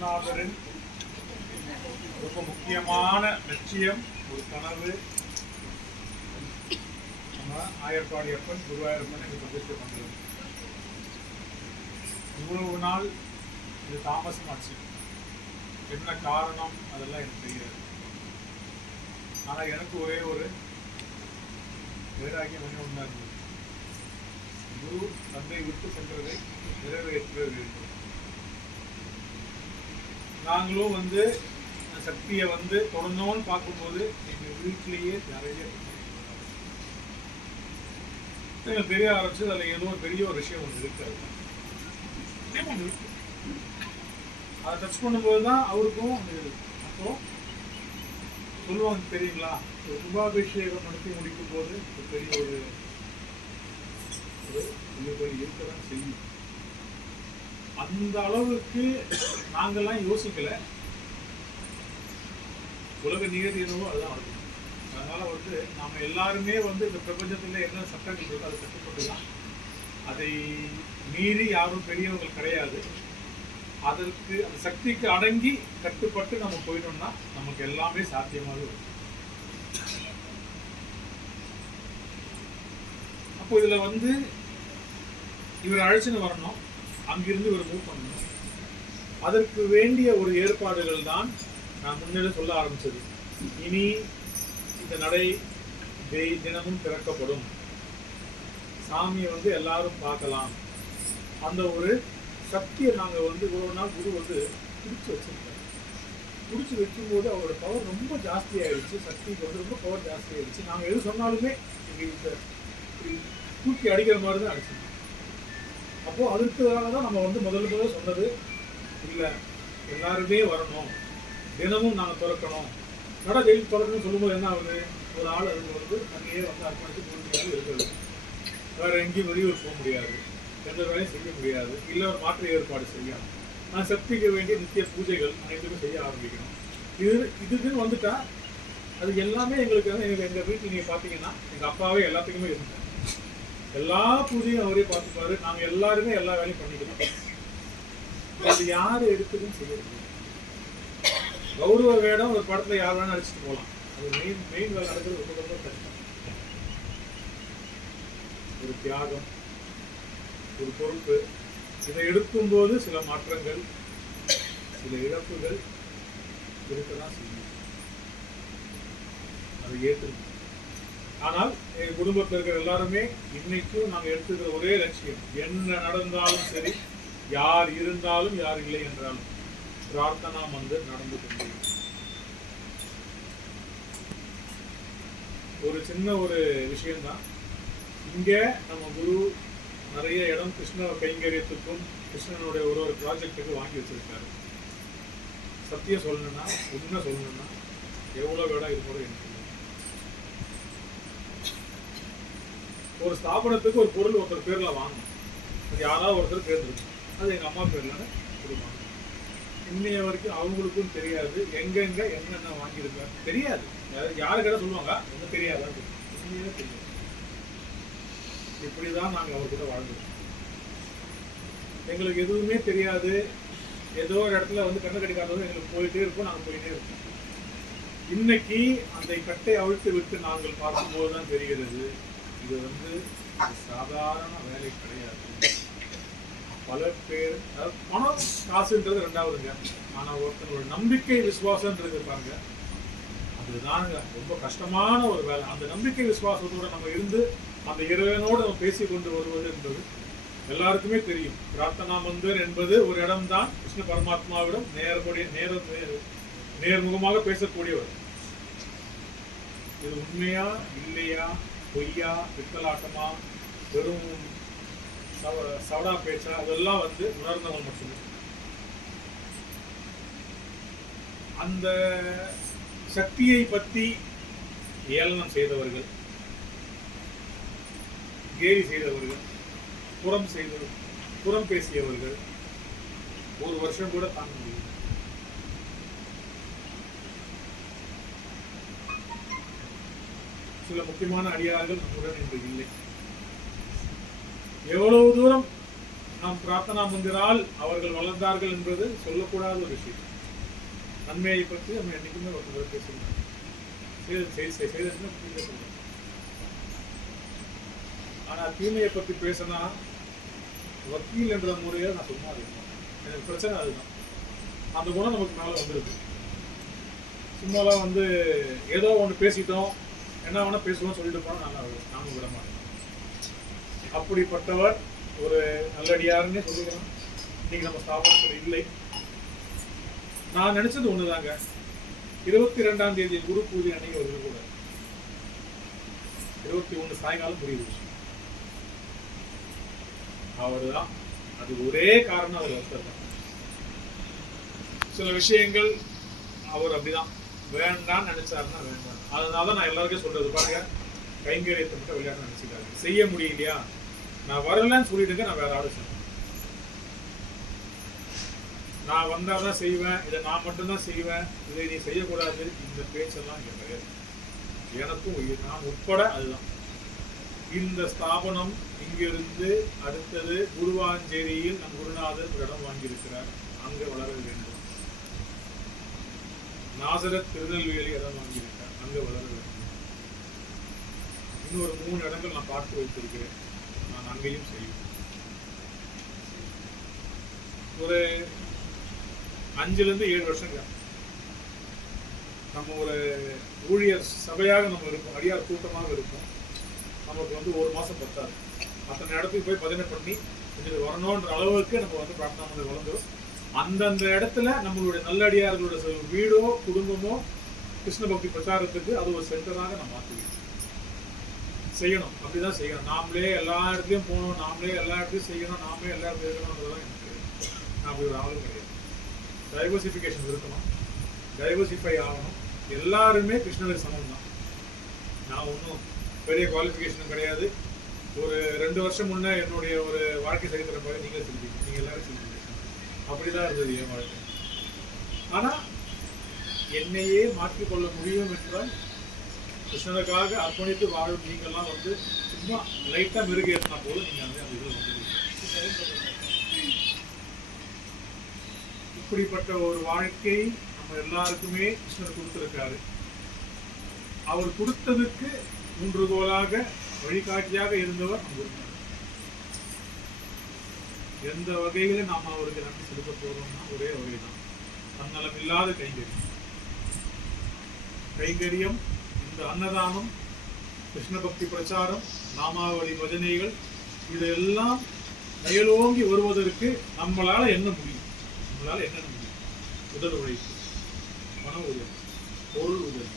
குருநாதரின் ரொம்ப முக்கியமான லட்சியம், ஒரு கனவு. நம்ம ஆயர்பாடி அப்பன் குருவாயூரப்பன் இது பிரதிஷ்டை பண்ணுறது. இவ்வளவு நாள் இது தாமசமாச்சு. என்ன காரணம் அதெல்லாம் எனக்கு தெரியாது. ஆனால் எனக்கு ஒரே ஒரு வைராகியம் ஒன்றா இருந்தது. குரு தந்தை விட்டு சென்றதை நிறைவேற்ற வேண்டும். நாங்களும் சக்தியை தொடர்ந்தோன்னு பார்க்கும்போது எங்கள் வீட்டிலேயே நிறைய தெரிய ஆரம்பிச்சு. அதில் ஏதோ பெரிய ஒரு விஷயம் ஒன்று இருக்காது. அதை டச் பண்ணும்போது தான் அவருக்கும் அப்போ சொல்லுவாங்க தெரியுங்களா, கும்பாபிஷேகம் நடத்தி முடிக்கும் போது பெரிய ஒரு இருக்கதான் செய்யும். அந்த அளவுக்கு நாங்கள்லாம் யோசிக்கல. உலக நியதி என்னவோ அதுதான் வருது. அதனால நாம எல்லாருமே இந்த பிரபஞ்சத்துல என்ன சட்டங்கள் இருக்கோ அதை கட்டுப்பட்டுதான். அதை மீறி யாரும் பெரியவங்க கிடையாது. அதற்கு அந்த சக்திக்கு அடங்கி கட்டுப்பட்டு நம்ம போயிட்டோம்னா நமக்கு எல்லாமே சாத்தியமாக வரும். அப்போ இதுல இவர் அழைச்சுன்னு வரணும், அங்கிருந்து இவர் மூவ் பண்ணணும். அதற்கு வேண்டிய ஒரு ஏற்பாடுகள் தான் நான் முன்னிலை சொல்ல ஆரம்பிச்சது. இனி இந்த நடை தினமும் திறக்கப்படும். சாமியை எல்லாரும் பார்க்கலாம். அந்த ஒரு சக்தியை நாங்கள் ஒரு நாள் குரு பிடிச்சி வச்சிருக்காரு. பிடிச்சி வைக்கும்போது அவரோட பவர் ரொம்ப ஜாஸ்தி ஆயிடுச்சு. சக்திக்கு ரொம்ப பவர் ஜாஸ்தி ஆயிடுச்சு. நாங்கள் எது சொன்னாலுமே எங்களுக்கு தூக்கி அடிக்கிற மாதிரி தான் அடிச்சிருக்கோம். அப்போ அதுக்காக தான் நம்ம முதல்ல சொன்னது, இல்லை எல்லாருமே வரணும், தினமும் நாங்கள் திறக்கணும். நடை டெய்லி திறக்கணும்னு சொல்லும்போது என்ன ஆகுது, ஒரு ஆள் அதுக்கு அங்கேயே அர்ப்பணித்து பொறுமையாக இருக்கிறது. வேற எங்கேயும் வெளியூர் போக முடியாது, எந்த வேலையும் செய்ய முடியாது, இல்லை ஒரு மாற்று ஏற்பாடு செய்யணும். நான் சக்திக்கு வேண்டிய நித்திய பூஜைகள் அனைத்துமே செய்ய ஆரம்பிக்கணும். இதுக்குன்னு வந்துட்டா அது எல்லாமே எங்களுக்கு எங்கள் வீட்டில் நீங்கள் பார்த்தீங்கன்னா எங்கள் அப்பாவே எல்லாத்துக்குமே இருந்தாங்க. எல்லா பூஜையும் அவரே பார்த்துப்பாரு. நாங்கள் எல்லாருமே எல்லா வேலையும் பண்ணிக்கிறோம். அது யார் எடுத்துக்கும் செய்யறது. கௌரவ வேடம் ஒரு படத்துல யார் வேணா அடிச்சுட்டு போகலாம். அது மெயின் வேலை நடக்கிறது ரொம்ப ரொம்ப கஷ்டம். ஒரு தியாகம், ஒரு பொறுப்பு, இதை எடுக்கும்போது சில மாற்றங்கள், சில இழப்புகள் இருக்கதான் செய்யும். அதை ஏற்றுக்கணும். ஆனால் எங்கள் குடும்பத்தில் இருக்கிற எல்லாருமே இன்னைக்கும் நாங்கள் எடுத்துக்கிற ஒரே லட்சியம், என்ன நடந்தாலும் சரி, யார் இருந்தாலும் யார் இல்லை என்றாலும் பிரார்த்தனா நடந்து கொண்டே. ஒரு சின்ன ஒரு விஷயம்தான். இங்க நம்ம குரு நிறைய இடம் கிருஷ்ண கைங்கரியத்துக்கும் கிருஷ்ணனுடைய ஒரு ப்ராஜெக்டுக்கு வாங்கி வச்சிருக்காரு. சத்தியம் சொல்லணும்னா, உண்மை சொல்லணும்னா எவ்வளவு இடம் இது கூட எனக்கு ஒரு ஸ்தாபனத்துக்கு ஒரு பொருள் ஒருத்தர் பேர்ல வாங்கணும். அது யாராவது ஒருத்தர் தேர்ந்தெடுக்கணும். அது எங்க அம்மா பேர்ல கொடுப்பாங்க. இன்னைய வரைக்கும் அவங்களுக்கும் தெரியாது எங்கெங்க என்னென்ன வாங்கியிருக்காங்க தெரியாது. யாருக்கிட்ட சொல்லுவாங்க ஒன்றும் தெரியாதான் தெரியாது. இப்படிதான் நாங்கள் அவர்கிட்ட வாழ்ந்துருக்கோம். எங்களுக்கு எதுவுமே தெரியாது. ஏதோ ஒரு இடத்துல கண்ணு கடிக்காதது எங்களுக்கு போயிட்டே இருப்போம். நாங்கள் போயிட்டே இருப்போம். இன்னைக்கு அந்த கட்டை அவிழ்த்து விட்டு நாங்கள் பார்க்கும்போது தான் தெரிகிறது, இது சாதாரண வேலை கிடையாது. பல பேர் பணம் காசுன்றது ரெண்டாவதுங்க. ஆனா ஒருத்தனோட நம்பிக்கை விசுவாசன்றது பாருங்க, அதுதாங்க ரொம்ப கஷ்டமான ஒரு வேலை. அந்த நம்பிக்கை விசுவாசத்தோட நம்ம இருந்து அந்த இறைவனோடு நம்ம பேசி கொண்டு வருவது என்பது எல்லாருக்குமே தெரியும். பிரார்த்தனா மந்திர் என்பது ஒரு இடம்தான் கிருஷ்ண பரமாத்மாவிடம் நேர்முகமாக பேசக்கூடியவர். இது உண்மையா இல்லையா, பொய்யா, பித்தலாட்டமா, வெறும் சவடா பேச்சா, அதெல்லாம் உணர்ந்தவங்க மட்டுமே. அந்த சக்தியை பற்றி ஏளனம் செய்தவர்கள், கேலி செய்தவர்கள், புறம் பேசியவர்கள் ஒரு வருஷம் கூட தாங்க முடியும். சில முக்கியமான அடியார்கள் நம்முடன் இன்று இல்லை. எவ்வளவு தூரம் நம் பிரார்த்தனா மந்திரால் அவர்கள் வளர்ந்தார்கள் என்பது சொல்லக்கூடாத ஒரு விஷயம். நன்மையை பற்றி நம்ம என்னைக்குமே ஒருத்தர் பேசணும், செய்த. ஆனா தீமையை பற்றி பேசினா வக்கீல் என்ற முறையை நான் சும்மா இருக்கேன். எனக்கு பிரச்சனை அதுதான். அந்த குணம் நமக்கு மேலே வந்துருக்கு. சும்மாலாம் வந்து ஏதோ ஒன்று பேசிட்டோம், என்ன வேணா பேசுவோம் சொல்லிட்டு போனால் நானும் விட மாட்டேன். அப்படிப்பட்டவர் ஒரு நல்லடியாருன்னே சொல்லிக்கிறோம். இன்னைக்கு நம்ம ஸ்தாபனத்தில் இல்லை. நான் நினைச்சது ஒண்ணுதாங்க, 22ஆம் தேதி குரு பூஜை அன்னைக்கு வருது கூட 21 சாயங்காலம் முடிவு. அவர்தான் அது ஒரே காரணம். அவர் வந்தது சில விஷயங்கள் அவர் அப்படிதான் வேண்டாம் நினைச்சாருன்னா வேண்டாம். அதனால நான் எல்லாருக்கும் சொல்றது பாருங்க, கைங்கரியத்தை மட்டும் விளையாட நினைச்சுக்காங்க. செய்ய முடியலையா, நான் வரலன்னு சொல்லிட்டுங்க, நான் வேற ஆளு செய்வேன். நான் வந்தாதான் செய்வேன், இதை நான் மட்டும்தான் செய்வேன், இதை நீ செய்யக்கூடாது, இந்த பேச்செல்லாம் இங்க கிடையாது. எனக்கும் நான் உட்பட அதுதான். இந்த ஸ்தாபனம் இங்கிருந்து அடுத்தது குருவாஞ்சேரியில் நம் குருநாதர் இடம் வாங்கியிருக்கிறார், அங்க வளர வேண்டும். நாசரத் திருநெல்வேலி இடம் வாங்கியிருக்கார், அங்க வளர வேண்டும். இன்னொரு 3 இடங்கள் நான் பார்த்து வைத்திருக்கிறேன், நான் அங்கேயும் செய்வேன். ஒரு 5 to 7 வருஷங்க நம்ம ஒரு ஊழியர் சபையாக நம்ம இருப்போம், அடியார் கூட்டமாக இருப்போம். நமக்கு வந்து 1 மாசம் பத்தாது. அத்தனை இடத்துக்கு போய் பதினை பண்ணி இதுக்கு வரணுன்ற அளவுக்கு நம்ம வந்து பிரார்த்தனை வளர்ந்துடும். அந்தந்த இடத்துல நம்மளுடைய நல்லடியார்களுடைய வீடோ குடும்பமோ கிருஷ்ண பக்தி பிரச்சாரத்துக்கு அது ஒரு சென்டராக நம்ம மாற்றுவோம். செய்யணும், அப்படிதான் செய்யணும். நாமளே எல்லா இடத்துலையும் போகணும், நாமளே எல்லா இடத்துலையும் செய்யணும், நாமளே எல்லா இடத்துல இருக்கணும்ன்றதான் எனக்கு நான் அப்படி ஒரு ஆளும் கிடையாது. டைவர்சிஃபிகேஷன் இருக்கணும், டைவர்சிஃபை ஆகணும். எல்லாருமே கிருஷ்ணனுக்கு சமம் தான். நான் ஒன்றும் பெரிய குவாலிஃபிகேஷனும் கிடையாது. ஒரு 2 வருஷம் முன்னே என்னுடைய ஒரு வாழ்க்கை சரித்திரம் போய் நீங்களே செஞ்சீங்க, நீங்கள் எல்லாரும் செஞ்சீங்க. அப்படிதான் இருந்தது என் வாழ்க்கை. ஆனால் என்னையே மாற்றிக்கொள்ள முடியும் என்றால் கிருஷ்ணனுக்காக அர்ப்பணித்து வாழும் நீங்கள்லாம் வந்து சும்மா லைட்டாக மிருக ஏற்றினா போதும் நீங்கள் வந்து அந்த இதில் வந்து இப்படிப்பட்ட ஒரு வாழ்க்கை நம்ம எல்லாருக்குமே கிருஷ்ணர் கொடுத்திருக்காரு. அவர் கொடுத்ததுக்கு ஊன்றுகோலாக வழிகாட்டியாக இருந்தவர் நம்ம. எந்த வகையில நாம அவருக்கு நன்றி செலுத்த போறோம்னா ஒரே வகைதான், தன்னலம் இல்லாத கைங்கரியம். கைங்கரியம், இந்த அன்னதானம், கிருஷ்ண பக்தி பிரச்சாரம், நாமாவளி பஜனைகள், இதெல்லாம் மேலோங்கி வருவதற்கு நம்மளால என்ன முடியும்? நம்மளால என்ன முடியும்? உடல் உழைப்பு, மன உதவி, பொருள் உதவி,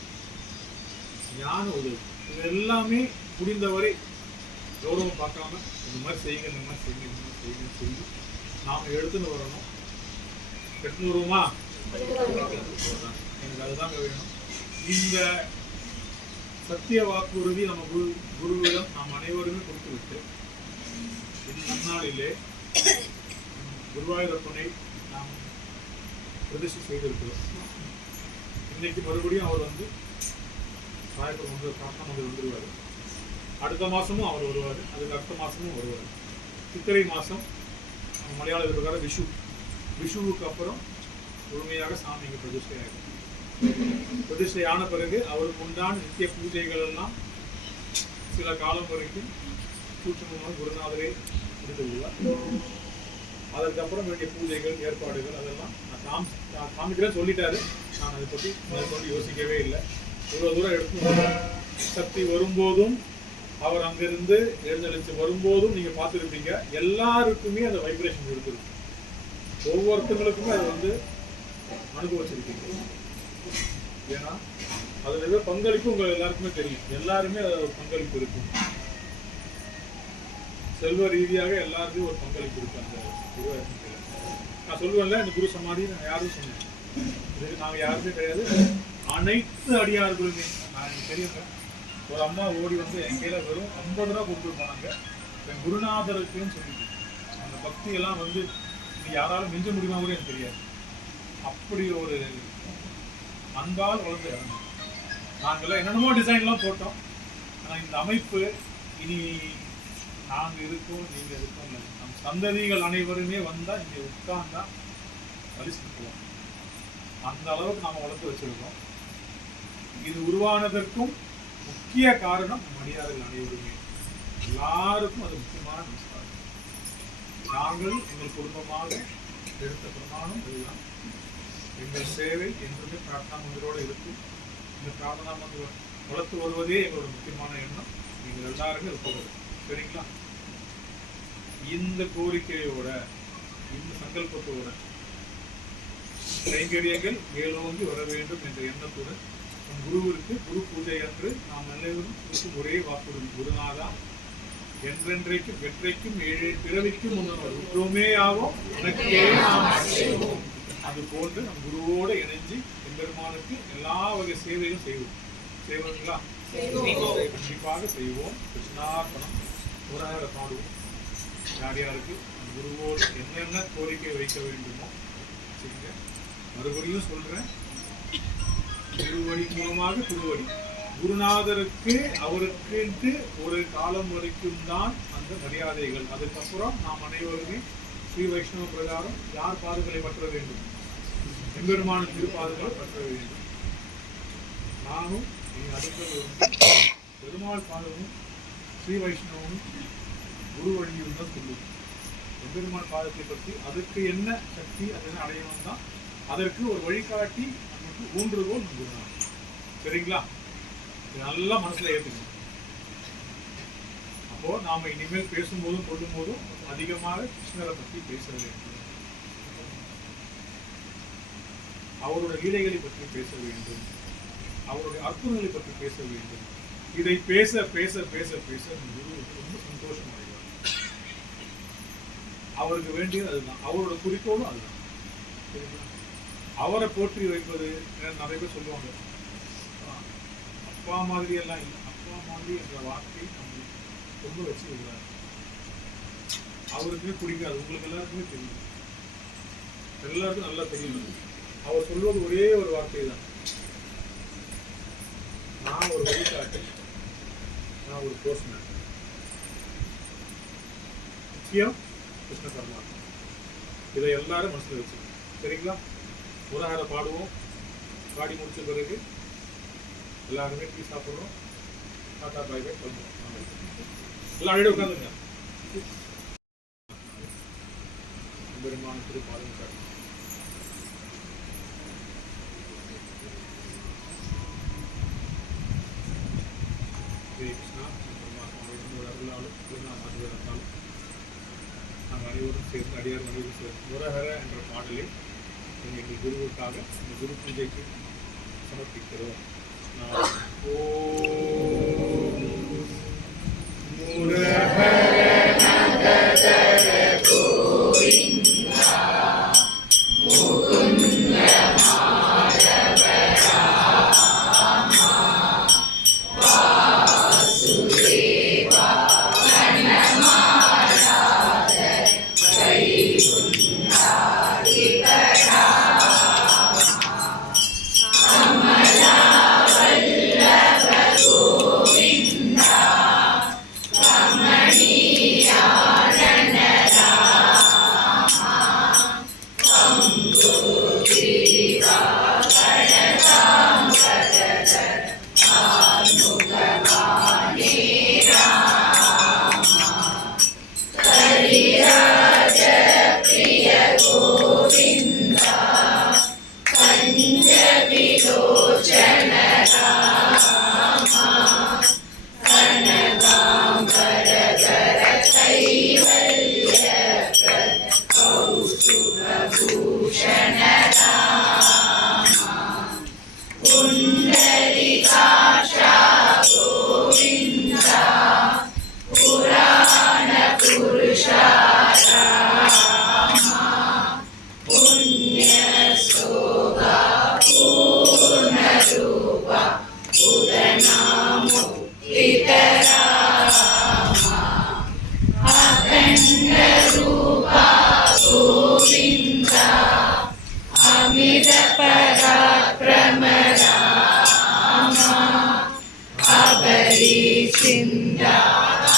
ஞான உதவி, இது எல்லாமே முடிந்தவரை கௌரவம் பார்க்காம இந்த மாதிரி செய்யுங்க, இந்த மாதிரி செய்யுங்க, இந்த மாதிரி செய்யுங்கன்னு சொல்லி நாம் எடுத்துன்னு வரணும். 800 ரூபா எனக்கு அதுதாங்க வேணும். இந்த சத்திய வாக்குறுதி நம்ம குருவிடம் நாம் அனைவருமே கொடுத்து விட்டு இந்த நன்னாளிலே குருவாயூரப்பனை நாம் பிரதிஷ்டை செய்திருக்கிறோம். இன்னைக்கு மறுபடியும் அவர் வந்து சாயப்பம் வந்து பிரார்த்தனை வந்து வந்துடுவார். அடுத்த மாதமும் அவர் வருவார், அதுக்கு அடுத்த மாதமும் வருவார். சித்திரை மாதம் மலையாள பிரகாரம் விஷுவுக்கு அப்புறம் முழுமையாக சாமி இங்கே பிரதிஷ்டை ஆகும். பிரதிஷ்டை ஆன பிறகு அவருக்கு உண்டான நித்திய பூஜைகள் எல்லாம் சில காலம் வரைக்கும் சூட்சமாக குருநாதரே எடுத்து விடுவார். அதற்கப்புறம் வேண்டிய பூஜைகள் ஏற்பாடுகள் அதெல்லாம் நான் காமிக்கிறேன் சொல்லிட்டாரு. நான் அதை பற்றி மேற்கொண்டு யோசிக்கவே இல்லை. இவ்வளோ தூரம் எடுத்து சக்தி வரும்போதும் அவர் அங்கிருந்து எழுந்தளிச்சு வரும்போதும் நீங்க பார்த்துருப்பீங்க, எல்லாருக்குமே அந்த வைப்ரேஷன் இருக்குது. ஒவ்வொருத்தங்களுக்குமே அதை வந்து அனுபவிச்சிருக்கீங்க. ஏன்னா அதுல பங்களிப்பு உங்க எல்லாருக்குமே தெரியும். எல்லாருமே அதில் ஒரு பங்களிப்பு இருக்கும். செல்வ ரீதியாக எல்லாருக்கும் ஒரு பங்களிப்பு இருக்கு. அந்த நான் சொல்லுவேன்ல, இந்த குரு சமாதி நான் யாரும் சொன்னேன், இதுக்கு நாங்கள் யாருமே கிடையாது. அனைத்து அடியார்களுமே நான் எனக்கு தெரியுங்க. ஒரு அம்மா ஓடி வந்து என் கையில வெறும் 50 ரூபா கொடுத்துட்டு போனாங்க, என் குருநாதருக்குன்னு சொல்லிட்டு. அந்த பக்தியெல்லாம் வந்து இது யாராலும் மிஞ்ச முடியுமா கூட எனக்கு தெரியாது. அப்படி ஒரு அன்பால் வளர்ந்து இறங்க. நாங்கள்லாம் என்னென்னமோ டிசைன்லாம் போட்டோம். ஆனால் இந்த அமைப்பு இனி நாங்க இருக்கோம், நீங்க இருக்கோம், நம் சந்ததிகள் அனைவருமே வந்தா இங்க உட்கார்ந்தா பலிச்சுட்டு போவோம். அந்த அளவுக்கு நாம வளர்த்து வச்சிருக்கோம். இது உருவானதற்கும் முக்கிய காரணம் அடியார்கள் அனைவருமே. எல்லாருக்கும் அது முக்கியமான நமஸ்காரம். நாங்கள் எங்கள் குடும்பமாக எடுத்த பிரமாணம் இதுதான். எங்கள் சேவை என்றுமே பிரார்த்தனா மந்திரோடு இருக்கும். இந்த பிரார்த்தனா மந்திரம் வளர்த்து வருவதே எங்களோட முக்கியமான எண்ணம். நீங்கள் எல்லாருமே இருப்பது சரிங்களா? இந்த கோரிக்கையோட இந்த சங்கல்பத்தோட கைங்கரியங்கள் மேலோங்கி வர வேண்டும் என்ற எண்ணத்துடன் நம் குருவிற்கு குரு பூஜை அன்று நாம் அனைவரும் கொடுக்கும் ஒரே வாக்குறுதி, குருநாதா என்றென்றைக்கும் வெற்றைக்கும் ஏழு பிறவிக்கும் முன்னவர் உற்றோமே ஆகும் எனக்கே நாம் செய்வோம். அது போன்று நம் குருவோடு இணைஞ்சு எம்பெருமானுக்கு எல்லா வகை சேவையும் செய்வோம். செய்வோங்களா? கண்டிப்பாக செய்வோம். கிருஷ்ணார்ப்பணம். உரகர பாடுவோம். யார் யாருக்கு குருவோடு என்னென்ன கோரிக்கை வைக்க வேண்டுமோ சரிங்க. மறுபடியும் சொல்றேன், திருவடி மூலமாக திருவடி குருநாதருக்கு அவருக்கு ஒரு காலம் வரைக்கும் தான் அந்த மரியாதைகள். அதுக்கப்புறம் நாம் அனைவருமே ஸ்ரீ வைஷ்ணவ பிரகாரம் யார் பாதுகளை பற்ற வேண்டும்? எம்பெருமான திருப்பாதுகளை பற்ற வேண்டும். நானும் அடுத்தது பெருமாள் பாதமும் ஸ்ரீ வைஷ்ணவமும் குரு வழியும் தான் சொல்லுவோம். எம்பெருமாள் பாதத்தை பற்றி அதுக்கு என்ன சக்தி, அதனை அடையணும் தான். அதற்கு ஒரு வழிகாட்டி நமக்கு ஊன்றுகோல் குருநாதர். சரிங்களா? நல்லா மனசுல ஏற்றுக்கணும். அப்போ நாம இனிமேல் பேசும்போதும் கொள்ளும் போதும் அதிகமாக கிருஷ்ணரை பற்றி பேச வேண்டும். அவருடைய லீலைகளை பற்றி பேச வேண்டும். அவருடைய அற்புதங்களை பற்றி பேச வேண்டும். இதை பேச பேச பேச பேச குருவுக்கு ரொம்ப சந்தோஷம் அடைவார். அவருக்கு வேண்டியது அதுதான். அவரோட குறிக்கோளும் அதுதான். அவரை போற்றி வைப்பது நிறைய பேர் சொல்லுவாங்க, அப்பா மாதிரி எல்லாம் இல்லை. அப்பா மாதிரி என்ற வார்த்தை நம்ம ரொம்ப வச்சு விடுறாரு. அவருக்குமே பிடிக்காது. உங்களுக்கு எல்லாருக்குமே தெரியும். எல்லாருக்கும் நல்லா தெரியும். அவர் சொல்வது ஒரே ஒரு வார்த்தை தான், நான் ஒரு வழிகாட்டி, நான் ஒரு போஸ்ட்மேன். முக்கியம் கிருஷ்ண பரமாத்மா. இதை எல்லாரும் மனசுல வச்சுக்கணும். சரிங்களா? உலகார பாடுவோம். பாடி முடிச்ச பிறகு எல்லாருமே டீ சாப்பிட்றோம். டாட்டா பாய் பாய் பண்ணுவோம். எல்லாம் அழைய உட்காந்துங்க. பெருமான திருப்பாதம் காட்டு. கிருஷ்ணா பரமாத்மாவோட அருளாலும் திருநாமாதிபதியாலும் நாங்கள் அனைவரும் சேர்ந்து அடியார் அனைவரும் சேர்ந்து முரஹர என்ற பாடலை எங்கள் குருவுக்காக இந்த குரு பூஜைக்கு சமர்ப்பிக்கிறோம். Cinta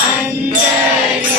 Andari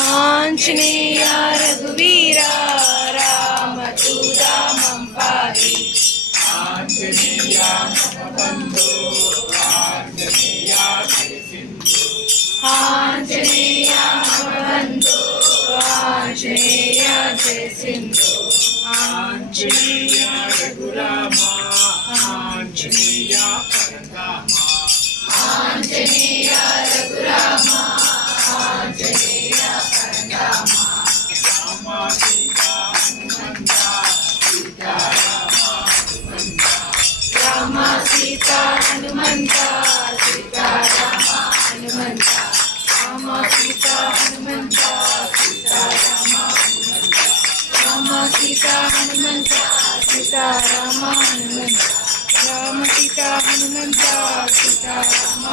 आंजनेया रघुवीरा रामदूता मम पाहि आंजनेया मम बंधो आंजनेया जय सिंधु आंजनेया मम बंधो आंजनेया जय सिंधु आंजनेया रघुरामा आंजनेया परंधामा आंजनेया रघुरामा आंजनेया परंधामा रामा सीता हनुमंता सीता रामा सीता हनुमंता सीता रामा हनुमंता रामा सीता हनुमंता सीता रामा रामा सीता हनुमंता सीता रामा हनुमंता राम सीता हनुमंता सीता रामा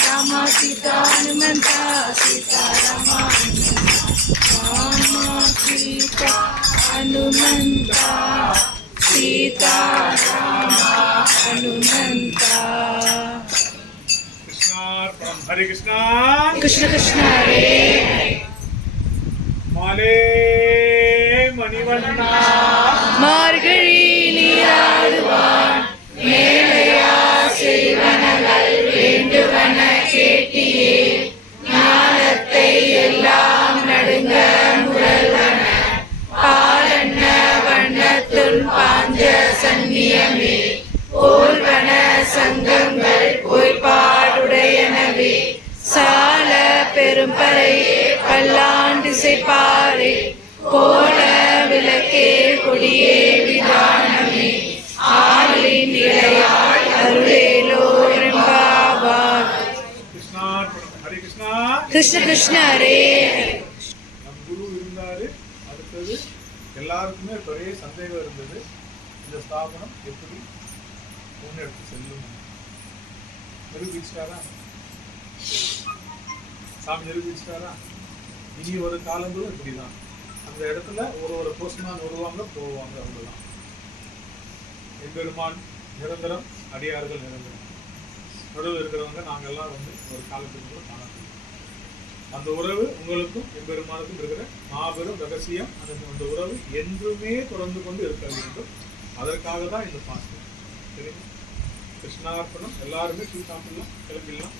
रामा सीता हनुमंता सीता रामा रामा सीता हनुमंता सीता रामा हनुमंता। कृष्णार्पणम। हरे कृष्णा कृष्ण कृष्ण हरे माले मणिवन्ना மார்கழி நீராடுவான் மேலையா செய்வனகள் வேண்டுவன கேட்டியே ஞானத்தை எல்லாம் நடுங்க முரல்வன பாலன்ன வண்ணத்துள் பாஞ்ச சன்னியமே போல்வன சங்கங்கள் பொய்பாடுடையனவே சால பெரும்பறையே பல்லாண்டு செய்பாரே கோல விளக்கே கொடியே விதானமே ஆளின் இளையாள் அருளேலோ என்பாவார். கிருஷ்ணார்ப்பணம். ஹரே கிருஷ்ணா. கிருஷ்ண கிருஷ்ண ஹரே. நம் குரு இருந்தாரு. அடுத்தது எல்லாருக்குமே ஒரே சந்தேகம் இருந்தது, இந்த ஸ்தாபனம் எப்படி முன்னெடுத்து செல்லும். நிரூபிச்சிட்டாரா? சாமி நிரூபிச்சிட்டாரா? இனி ஒரு காலங்களும் இப்படிதான். அந்த இடத்துல ஒரு போஸ்ட்மேன் வருவாங்க போவாங்க, அவ்வளவுதான். எம்பெருமான் நிரந்தரம், அடியார்கள் நிரந்தரம். நடுவில் இருக்கிறவங்க நாங்கெல்லாம் ஒரு காலத்துக்கு கூட காண. அந்த உறவு உங்களுக்கும் எம்பெருமானுக்கும் இருக்கிற மாபெரும் ரகசியம். அந்த உறவு என்றுமே தொடர்ந்து கொண்டு இருக்க வேண்டும். அதற்காக தான் இந்த பாஸ்டர். சரிங்க. கிருஷ்ணார்ப்பணம். எல்லாருமே டீ சாப்பிடலாம், கிளம்பிடலாம்.